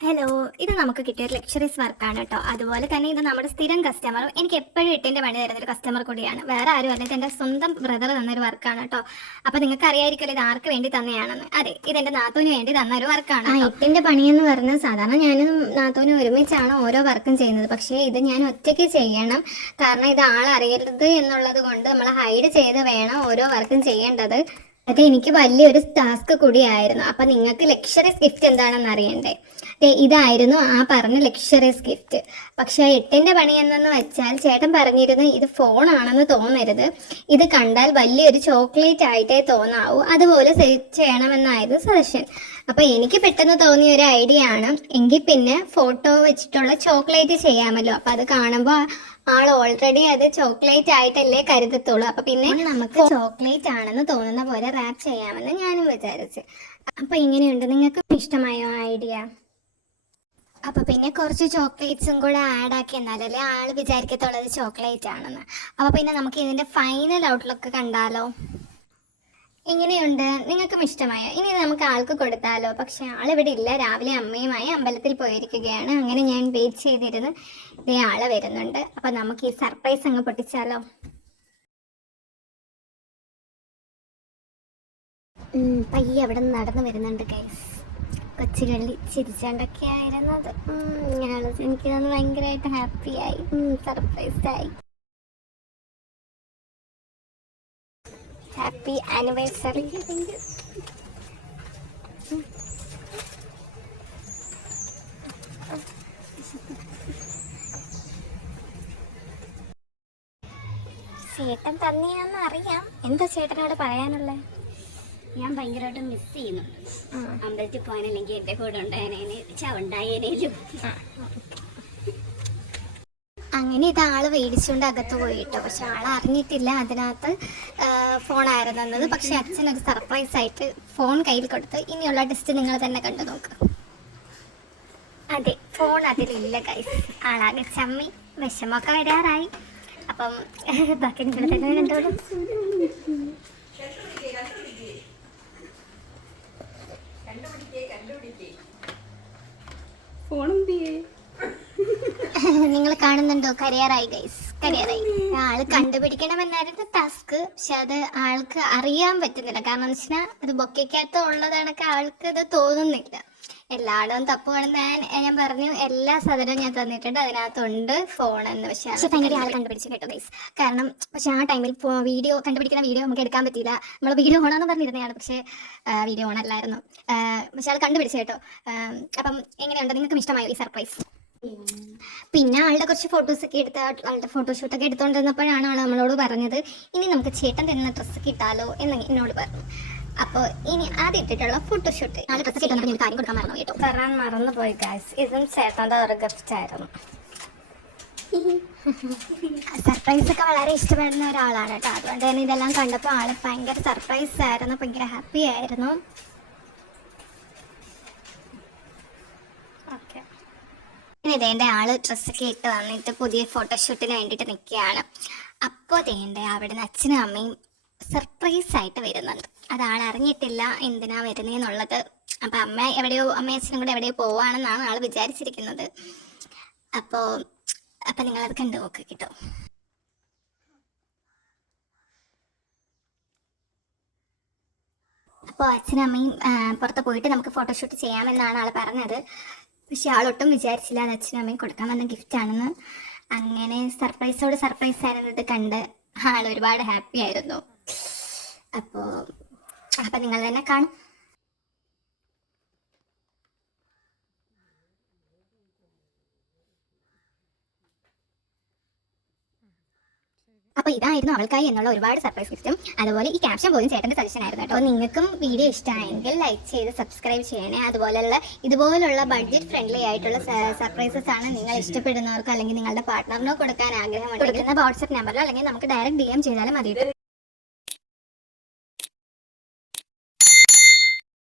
Hello, ഇത് നമുക്ക് കിട്ടിയ ഒരു ലക്ഷറീസ് വർക്കാണ് കേട്ടോ. അതുപോലെ തന്നെ ഇത് നമ്മുടെ സ്ഥിരം കസ്റ്റമർ, എനിക്ക് എപ്പോഴും എട്ടിന്റെ പണി തരുന്ന ഒരു കസ്റ്റമർ കൂടിയാണ്. വേറെ ആരും അല്ല, ഇതെന്റെ സ്വന്തം ബ്രദർ തന്നൊരു വർക്കാണ് കേട്ടോ. അപ്പൊ നിങ്ങൾക്ക് അറിയായിരിക്കുമല്ലോ ഇത് ആർക്ക് വേണ്ടി തന്നെയാണെന്ന്. അതെ, ഇതെന്റെ നാത്തൂന് വേണ്ടി തന്ന ഒരു വർക്കാണ്. എട്ടിന്റെ പണിയെന്ന് പറഞ്ഞാൽ സാധാരണ ഞാനും നാത്തൂനും ഒരുമിച്ചാണ് ഓരോ വർക്കും ചെയ്യുന്നത്. പക്ഷേ ഇത് ഞാൻ ഒറ്റയ്ക്ക് ചെയ്യണം, കാരണം ഇത് ആളറിയരുത് എന്നുള്ളത് കൊണ്ട് നമ്മൾ ഹൈഡ് ചെയ്ത് വേണം ഓരോ വർക്കും ചെയ്യേണ്ടത്. അത് എനിക്ക് വലിയൊരു ടാസ്ക് കൂടിയായിരുന്നു. അപ്പം നിങ്ങൾക്ക് ലക്ഷറീസ് ഗിഫ്റ്റ് എന്താണെന്ന് അറിയണ്ടേ? ഇതായിരുന്നു ആ പറഞ്ഞ ലക്ഷറീസ് ഗിഫ്റ്റ്. പക്ഷെ എട്ടിൻ്റെ പണി എന്നു വെച്ചാൽ ചേട്ടൻ പറഞ്ഞിരുന്നു ഇത് ഫോണാണെന്ന് തോന്നരുത്, ഇത് കണ്ടാൽ വലിയൊരു ചോക്ലേറ്റ് ആയിട്ടേ തോന്നാവൂ, അതുപോലെ സെറ്റ് ചെയ്യണമെന്നായിരുന്നു സജഷൻ. അപ്പം എനിക്ക് പെട്ടെന്ന് തോന്നിയ ഒരു ഐഡിയ ആണ്, എങ്കിൽ പിന്നെ ഫോട്ടോ വെച്ചിട്ടുള്ള ചോക്ലേറ്റ് ചെയ്യാമല്ലോ. അപ്പം അത് കാണുമ്പോൾ ആൾ ഓൾറെഡി അത് ചോക്ലേറ്റ് ആയിട്ടല്ലേ കരുതത്തുള്ളൂ. അപ്പൊ പിന്നെ നമുക്ക് ചോക്ലേറ്റ് ആണെന്ന് തോന്നുന്ന പോലെ റാപ്പ് ചെയ്യാമെന്ന് ഞാനും വിചാരിച്ചു. അപ്പൊ ഇങ്ങനെയുണ്ട്, നിങ്ങൾക്ക് ഇഷ്ടമായോ ഐഡിയ? അപ്പൊ പിന്നെ കുറച്ച് ചോക്ലേറ്റ്സും കൂടെ ആഡ് ആക്കി എന്നാലല്ലേ ആള് വിചാരിക്കത്തുള്ളത് ചോക്ലേറ്റ് ആണെന്ന്. അപ്പൊ പിന്നെ നമുക്ക് ഇതിന്റെ ഫൈനൽ ഔട്ട്ലുക്ക് കണ്ടാലോ? ഇങ്ങനെയുണ്ട്, നിങ്ങൾക്കും ഇഷ്ടമായോ? ഇനി നമുക്ക് ആൾക്ക് കൊടുത്താലോ? പക്ഷെ ആളിവിടെ ഇല്ല, രാവിലെ അമ്മയുമായി അമ്പലത്തിൽ പോയിരിക്കുകയാണ്. അങ്ങനെ ഞാൻ വെയിറ്റ് ചെയ്തിരുന്നു, ഇതേ ആള് വരുന്നുണ്ട്. അപ്പൊ നമുക്ക് ഈ സർപ്രൈസ് അങ്ങ് പൊട്ടിച്ചാലോ? പയ്യെ അവിടെ നിന്ന് നടന്നു വരുന്നുണ്ട് ഗൈസ്. കൊച്ചുകള്ളി ചിരിച്ചോണ്ടൊക്കെയായിരുന്നത്. എനിക്കതൊന്ന് ഭയങ്കരമായിട്ട് ഹാപ്പിയായി, സർപ്രൈസായി. Happy anniversary. ചേട്ടൻ തന്നെയാന്ന് അറിയാം. എന്താ ചേട്ടനോട് പറയാനുള്ളത്? ഞാൻ ഭയങ്കരമായിട്ട് മിസ് ചെയ്യുന്നുണ്ട്. അമ്പലത്തിൽ പോകാനല്ലെങ്കിൽ എൻ്റെ കൂടെ ഉണ്ടായേനേന് ഉണ്ടായേനേലും. അങ്ങനെ ഇതാള് മേടിച്ചുകൊണ്ട് അകത്ത് പോയിട്ടോ. പക്ഷെ ആൾ അറിഞ്ഞിട്ടില്ല അതിനകത്ത് ഫോണായിരുന്നത്. പക്ഷെ അച്ഛനൊരു സർപ്രൈസ് ആയിട്ട് ഫോൺ കയ്യിൽ കൊടുത്ത് ഇനിയുള്ള ടെസ്റ്റ് നിങ്ങൾ തന്നെ കണ്ടു നോക്ക്. അതെ, ഫോൺ അതിലില്ല ഗൈസ്. ആളാകെ ചമ്മി, വിഷമൊക്കെ വരാറായി. അപ്പം ബാക്കി നിങ്ങൾ തന്നെ കണ്ടോളൂ. നിങ്ങൾ കാണുന്നുണ്ടോ? കരിയറായി ഗൈസ്, കരിയറായി. ആള് കണ്ടുപിടിക്കണമെന്നായിരുന്നു ടാസ്ക്. പക്ഷെ അത് ആൾക്ക് അറിയാൻ പറ്റുന്നില്ല. കാരണം എന്ന് വെച്ചാൽ അത് ബൊക്കയ്ക്കകത്ത് ഉള്ളതാണൊക്കെ ആൾക്ക് ഇത് തോന്നുന്നില്ല. എല്ലായിടവും തപ്പ് വേണമെന്ന് ഞാൻ പറഞ്ഞു. എല്ലാ സാധനവും ഞാൻ തന്നിട്ടുണ്ട്, അതിനകത്തുണ്ട് ഫോൺ എന്ന്. പക്ഷെ ഭയങ്കര ആൾ കണ്ടുപിടിച്ച് കേട്ടോ ഗൈസ്. കാരണം പക്ഷെ ആ ടൈമിൽ വീഡിയോ കണ്ടുപിടിക്കുന്ന വീഡിയോ നമുക്ക് എടുക്കാൻ പറ്റിയില്ല. നമ്മൾ വീഡിയോ ഓണാന്ന് പറഞ്ഞിരുന്നതാണ്, പക്ഷേ വീഡിയോ ഓൺ അല്ലായിരുന്നു. പക്ഷെ ആൾ കണ്ടുപിടിച്ച് കേട്ടോ. അപ്പം എങ്ങനെയുണ്ട്, നിങ്ങൾക്കും ഇഷ്ടമായോ ഈ സർപ്രൈസ്? പിന്നെ ആളുടെ കുറച്ച് ഫോട്ടോസൊക്കെ എടുത്ത് ആളുടെ ഫോട്ടോഷൂട്ടൊക്കെ എടുത്തുകൊണ്ടിരുന്നപ്പോഴാണ് ആൾ നമ്മളോട് പറഞ്ഞത് ഇനി നമുക്ക് ചേട്ടൻ തരുന്ന ഡ്രസ്സ് കിട്ടാലോ എന്ന് എന്നോട് പറഞ്ഞു. അപ്പോൾ ഇനി ആദ്യം ഇട്ടിട്ടുള്ള ഫോട്ടോഷൂട്ട് ആൾ ഡ്രസ്സ് കിട്ടുന്ന ഞാൻ കാര്യം കൊടുക്കാൻ മറന്നു കേട്ടോ. തരാൻ മറന്നുപോയി ഗൈസ്. ഇതും ചേട്ടൻ്റെ ഒരു ഗിഫ്റ്റ് ആയിരുന്നു. സർപ്രൈസ് ഒക്കെ വളരെ ഇഷ്ടപ്പെടുന്ന ഒരാളാണ് കേട്ടോ. അതുകൊണ്ട് തന്നെ ഇതെല്ലാം കണ്ടപ്പോൾ ആൾ ഭയങ്കര സർപ്രൈസ് ആയിരുന്നു, ഭയങ്കര ഹാപ്പി ആയിരുന്നു. ഇതേൻ്റെ ആള് ഡ്രസ്സൊക്കെ ഇട്ട് വന്നിട്ട് പുതിയ ഫോട്ടോഷൂട്ടിന് വേണ്ടിയിട്ട് നിൽക്കുകയാണ്. അപ്പോൾ തേൻ്റെ അവിടെ നിന്ന് അച്ഛനും അമ്മയും സർപ്രൈസ് ആയിട്ട് വരുന്നുണ്ട്. അത് ആൾ അറിഞ്ഞിട്ടില്ല എന്തിനാ വരുന്നതെന്നുള്ളത്. അപ്പം അമ്മയും അച്ഛനും കൂടെ എവിടെയോ പോവാണെന്നാണ് ആൾ വിചാരിച്ചിരിക്കുന്നത്. അപ്പോൾ നിങ്ങളത് കണ്ടു നോക്ക് കേട്ടോ. അപ്പോൾ അച്ഛനും അമ്മയും പുറത്ത് പോയിട്ട് നമുക്ക് ഫോട്ടോഷൂട്ട് ചെയ്യാമെന്നാണ് ആൾ പറഞ്ഞത്. പക്ഷെ ആളൊട്ടും വിചാരിച്ചില്ല അത് അച്ഛനും അമ്മയും കൊടുക്കാൻ വന്ന ഗിഫ്റ്റാണെന്ന്. അങ്ങനെ സർപ്രൈസോട് സർപ്രൈസ് ആയിരുന്നത് കണ്ട് ആൾ ഒരുപാട് ഹാപ്പി ആയിരുന്നു. അപ്പോൾ നിങ്ങൾ തന്നെ കാണും. അപ്പോൾ ഇതായിരുന്നു അവൾക്കായി എന്നുള്ള ഒരുപാട് സർപ്രൈസ് ഗിഫ്റ്റും. അതുപോലെ ഈ ക്യാപ്ഷൻ പോലും ചേട്ടൻ്റെ സജഷൻ ആയിരുന്നു കേട്ടോ. നിങ്ങൾക്കും വീഡിയോ ഇഷ്ടമായെങ്കിൽ ലൈക്ക് ചെയ്ത് സബ്സ്ക്രൈബ് ചെയ്യണേ. ഇതുപോലുള്ള ബഡ്ജറ്റ് ഫ്രണ്ട്ലി ആയിട്ടുള്ള സർപ്രൈസസ് ആണ് നിങ്ങൾ ഇഷ്ടപ്പെടുന്നവർക്ക് അല്ലെങ്കിൽ നിങ്ങളുടെ പാർട്ട്ണറിനോ കൊടുക്കാൻ ആഗ്രഹമുണ്ടെങ്കിൽ വാട്സ്ആപ്പ് നമ്പറിലോ അല്ലെങ്കിൽ നമുക്ക് ഡയറക്റ്റ് DM ചെയ്താലും മതി.